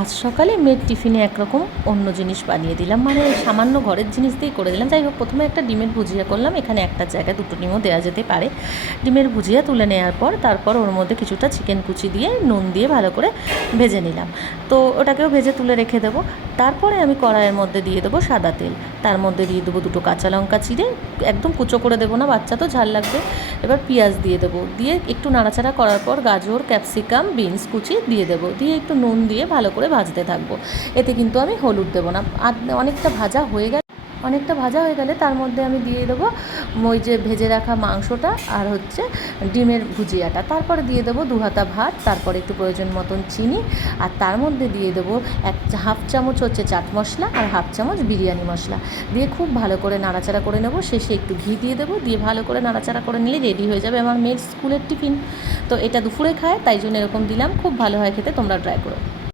আজ সকালে মেয়ের টিফিনে একরকম অন্য জিনিস বানিয়ে দিলাম, মানে সামান্য ঘরের জিনিস দিয়েই করে দিলাম। যাই হোক, প্রথমে একটা ডিমের ভুজিয়া করলাম। এখানে একটা জায়গায় দুটো ডিমও দেওয়া যেতে পারে। ডিমের ভুজিয়া তুলে নেওয়ার পর তারপর ওর মধ্যে কিছুটা চিকেন কুচি দিয়ে নুন দিয়ে ভালো করে ভেজে নিলাম। তো ওটাকেও ভেজে তুলে রেখে দেবো। তারপরে আমি কড়াইয়ের মধ্যে দিয়ে দেবো সাদা তেল, তার মধ্যে দিয়ে দেবো দুটো কাঁচা লঙ্কা চিড়ে, একদম কুচো করে দেবো না, বাচ্চা তো ঝাল লাগবে। এবার পেঁয়াজ দিয়ে দেবো, দিয়ে একটু নাড়াচাড়া করার পর গাজর, ক্যাপসিকাম, বিনস কুচি দিয়ে দেবো, দিয়ে একটু নুন দিয়ে ভালো করে ভাজতে থাকবো। এতে কিন্তু আমি হলুদ দেবো না। আর অনেকটা ভাজা হয়ে গেলে তার মধ্যে আমি দিয়ে দেবো ওই যে ভেজে রাখা মাংসটা আর হচ্ছে ডিমের ভুজিয়াটা। তারপরে দিয়ে দেবো 2 হাতা ভাত, তারপরে একটু প্রয়োজন মতন চিনি, আর তার মধ্যে দিয়ে দেবো হাফ চামচ হচ্ছে চাট মশলা আর হাফ চামচ বিরিয়ানি মশলা, দিয়ে খুব ভালো করে নাড়াচাড়া করে নেবো। শেষে একটু ঘি দিয়ে দেবো, দিয়ে ভালো করে নাড়াচাড়া করে নিলে রেডি হয়ে যাবে আমার মেয়ের স্কুলের টিফিন। তো এটা দুপুরে খায়, তাই জন্য এরকম দিলাম। খুব ভালো হয় খেতে, তোমরা ট্রাই করো।